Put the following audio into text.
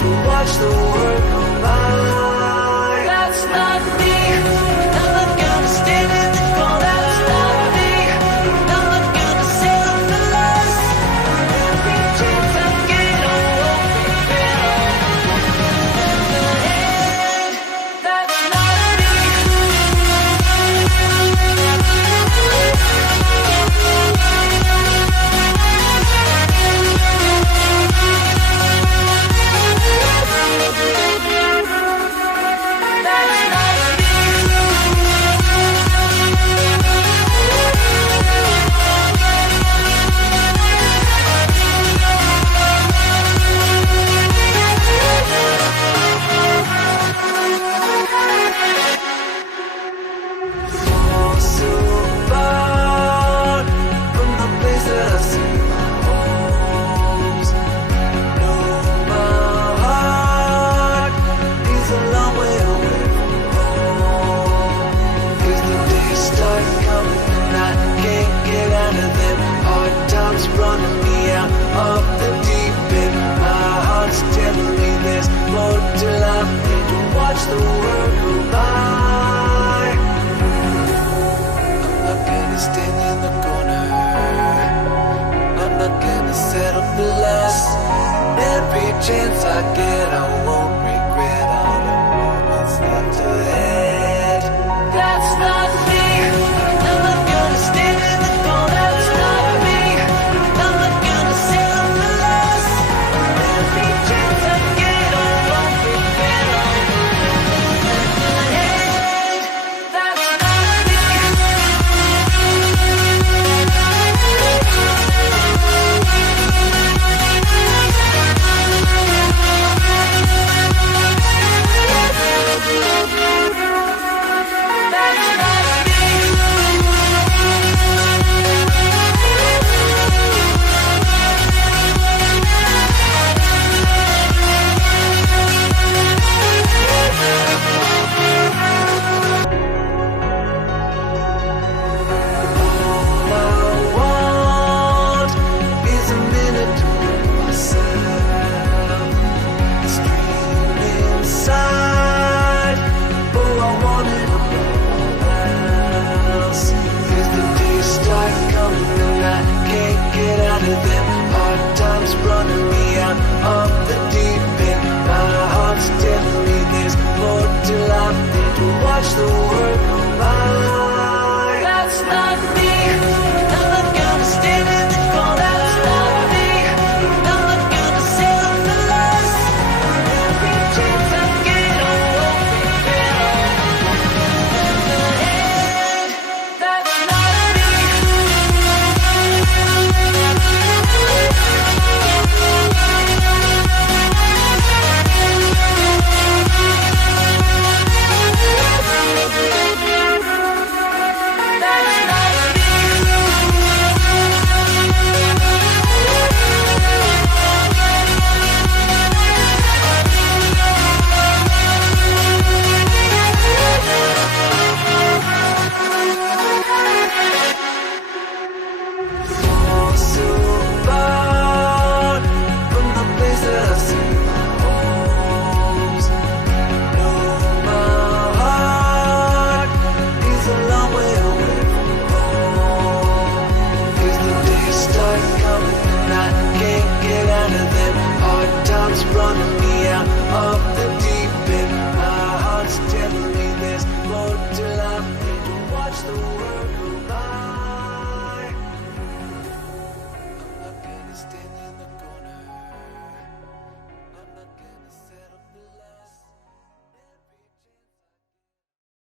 to watch the world go by. That's not me. I'm not gonna stand in the corner. That's not me. I'm not gonna settle for less. Every chance I get, I won't regret. That's not me. Running me out of the deep end. My heart's telling me there's more to life than to watch the world go by. I'm not gonna stand in the corner. I'm not gonna settle for less. Every chance I get, I